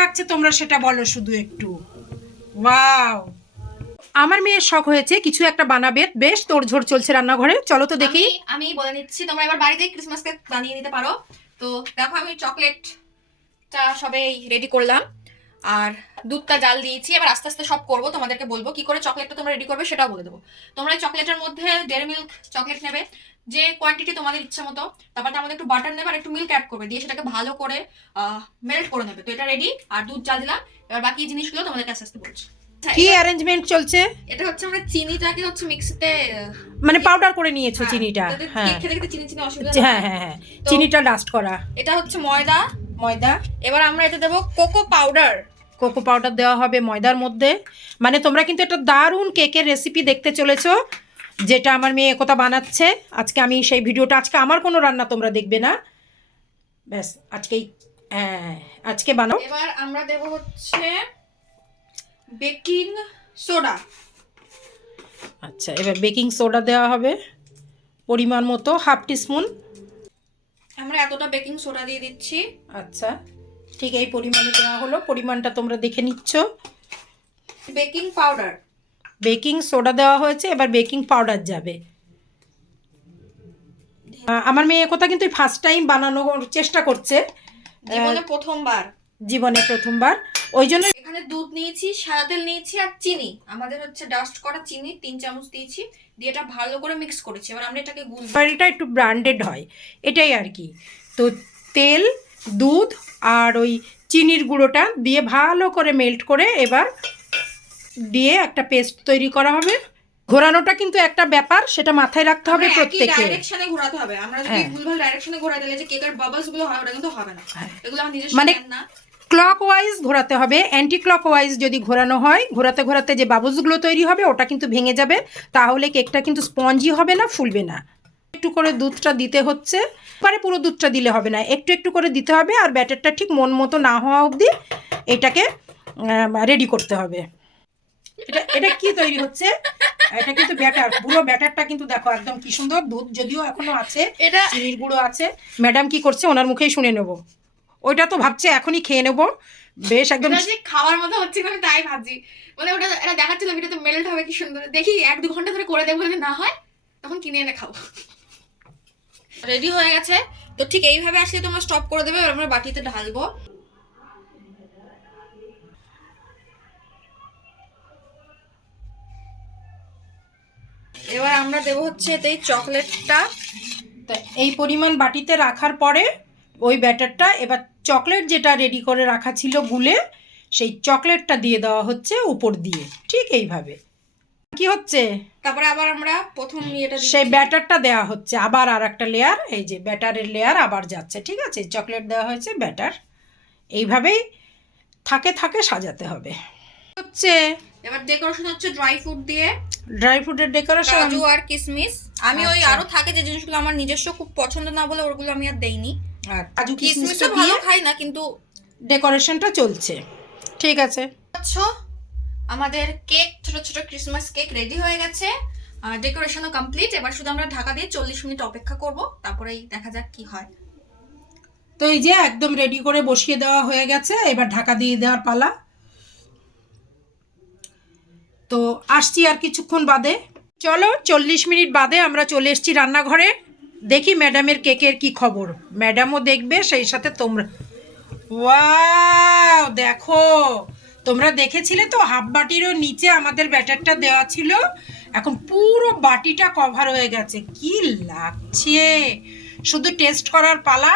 লাগছে তোমরা সেটা বলো শুধু একটু। ওয়াও, আমার মেয়ের শখ হয়েছে কিছু একটা বানাবে, বেশ তোড়ঝোড় চলছে রান্নাঘরে। চলো তো দেখি। আমি বলে নিচ্ছি, তোমরা এবার বাড়িতে ক্রিসমাস কেক বানিয়ে নিতে পারো। তো দেখো আমি চকলেটটা সবে রেডি করলাম আর দুধটা জাল দিয়েছি। এবার আস্তে আস্তে সব করবো, তোমাদেরকে বলবো কি করে চকলেটটা তোমরা রেডি করবে সেটাও বলে দেবো। তোমরা এই চকলেটের মধ্যে ডেয়ারি মিল্ক চকলেট নেবে, যে কোয়ান্টিটি তোমাদের ইচ্ছা মতো। তারপর তার মধ্যে একটু বাটার নেবে আর একটু মিল্ক অ্যাড করবে, দিয়ে সেটাকে ভালো করে মেল্ট করে নেবে। তো এটা রেডি, আর দুধ জাল দিলাম। এবার বাকি জিনিসগুলো তোমাদেরকে আস্তে আস্তে বলছি। কি অ্যারেঞ্জমেন্ট চলছে? এটা হচ্ছে আমরা চিনিটাকে হচ্ছে মিক্সিতে মানে পাউডার করে নিয়েছো চিনিটা? হ্যাঁ, খেতে খেতে চিনি চিনি অসুবিধা হ্যাঁ হ্যাঁ হ্যাঁ, চিনিটা ডাস্ট করা। এটা হচ্ছে ময়দা। ময়দা। এবার আমরা এটা দেবো কোকো পাউডার। কোকো পাউডার দেওয়া হবে ময়দার মধ্যে। মানে তোমরা কিন্তু একটা দারুণ কেকের রেসিপি দেখতে চলেছো, যেটা আমার মেয়ে একথা বানাচ্ছে। আজকে আমি সেই ভিডিওটা, আজকে আমার কোনো রান্না তোমরা দেখবে না, ব্যাস আজকেই আজকে বানাও। এবার আমরা দেব হচ্ছে বেকিং সোডা। আচ্ছা, এবার বেকিং সোডা দেওয়া হবে পরিমাণ মতো, 1/2 টিস্পুন। আমরা এতটা বেকিং সোডা দিয়ে দিচ্ছি। আচ্ছা, ঠিক এই পরিমাণে দেওয়া হলো, পরিমাণটা তোমরা দেখে নিচ্ছ। Baking powder. বেকিং সোডা দেওয়া হয়েছে, এবার বেকিং পাউডার যাবে। আমার মেয়ে একথা কিন্তু ফার্স্ট টাইম বানানোর চেষ্টা করছে, জীবনে প্রথমবার। ওই জন্য এখানে দুধ নিয়েছি, সাদা তেল নিয়েছি আর চিনি, আমাদের হচ্ছে ডাস্ট করা চিনি 3 চামচ দিয়েছি, দিয়ে এটা ভালো করে মিক্স করেছি। এবার আমরা এটাকে গুলবো। এটা একটু ব্র্যান্ডেড হয় এটাই আর কি। তো তেল, দুধ আর ওই চিনির গুঁড়োটা দিয়ে ভালো করে মেল্ট করে এবার দিয়ে একটা পেস্ট তৈরি করা হবে। ঘোরানোটা কিন্তু একটা ব্যাপার, সেটা মাথায় রাখতে হবে প্রত্যেককে। ডাইরেকশনে ঘোরাতে হবে, আমরা যদি ভুলভাল ডাইরেকশনে ঘোরাই দিলে যে কেকের বাবলস গুলো হয় ওটা কিন্তু হবে না। এগুলো আমার নিজস্ব জ্ঞান না। ক্লকওয়াইজ ঘোরাতে হবে, অ্যান্টি ক্লকওয়াইজ যদি ঘোরানো হয়, ঘোরাতে ঘোরাতে যে বাবলসগুলো তৈরি হবে ওটা কিন্তু ভেঙে যাবে, তাহলে কেকটা কিন্তু স্পঞ্জি হবে না, ফুলবে না। একটু করে দুধটা দিতে হচ্ছে, পরে পুরো দুধটা দিলে হবে না, একটু একটু করে দিতে হবে। আর ব্যাটারটা ঠিক মন মতো না হওয়া অবধি এটাকে রেডি করতে হবে। এটা কি তৈরি হচ্ছে? এটা কিন্তু ব্যাটার, পুরো ব্যাটারটা কিন্তু দেখো একদম কি সুন্দর। দুধ যদিও এখনো আছে, এটা চিনির গুঁড়ো আছে। ম্যাডাম কি করছে ওনার মুখেই শুনে নেব। ওইটা তো ভাবছে এখনই খেয়ে নেব, বেশ একদম খাওয়ার মতো হচ্ছে, আমি তাই ভাবছি। মানে ওটা এটা দেখাচ্ছিল ভিডিওতে মেল্ট হবে কি সুন্দর, দেখি 1-2 ঘন্টা ধরে করে দেখবো, যদি না হয় তখন কিনে এনে খাবো। রেডি হয়ে গেছে। তো ঠিক এইভাবে আসলে তোমরা স্টপ করে দেবে। এবার আমরা বাটিতে ঢালবো। এবার আমরা দেবো হচ্ছে এতেই চকলেটটা। এই পরিমাণ বাটিতে রাখার পরে ওই ব্যাটারটা, এবার চকলেট যেটা রেডি করে রাখা ছিল গুলে, সেই চকলেটটা দিয়ে দেওয়া হচ্ছে উপর দিয়ে, ঠিক এইভাবে। কি হচ্ছে? তারপরে আবার আমরা প্রথম ইয়েটা সেই ব্যাটারটা দেওয়া হচ্ছে, আবার আর একটা লেয়ার, এই যে ব্যাটারের লেয়ার আবার যাচ্ছে, ঠিক আছে। চকলেট দেওয়া হয়েছে, ব্যাটার এইভাবেই থাকে থাকে সাজাতে হবে হচ্ছে। এবার ডেকোরেশন হচ্ছে ড্রাই ফ্রুট দিয়ে, ড্রাই ফ্রুটের ডেকোরেশন, কাজু আর কিশমিশ। আমি ওই আরো থাকে যে জিনিসগুলো আমার নিজস্ব খুব পছন্দ না বলে ওগুলো আমি আর দেইনি। আর কাজু কিশমিশটা ভালো খাই না, কিন্তু ডেকোরেশনটা চলছে, ঠিক আছে। আচ্ছা, আমাদের কেক, ছোট ছোট ক্রিসমাস কেক রেডি হয়ে গেছে, ডেকোরেশনও কমপ্লিট। এবার শুধু আমরা ঢাকা দিয়ে 40 মিনিট অপেক্ষা করব, তারপরেই দেখা যাক কি হয়। তো এই যে একদম রেডি করে বসিয়ে দেওয়া হয়ে গেছে, এবার ঢাকা দিয়ে দেওয়ার পালা। তো আসছি আর কিছুক্ষণ বাদে। চলো, 40 মিনিট বাদে আমরা চলে এসেছি রান্নাঘরে। দেখি ম্যাডামের কেকের কি খবর, ম্যাডামও দেখবে সেই সাথে তোমরা। ওয়াও, দেখো, তোমরা দেখেছিলে তো হাফ বাটিরও নিচে আমাদের ব্যাটারটা দেওয়া ছিল, এখন পুরো বাটিটা কভার হয়ে গেছে। কি লাগছে, শুধু টেস্ট করার পালা।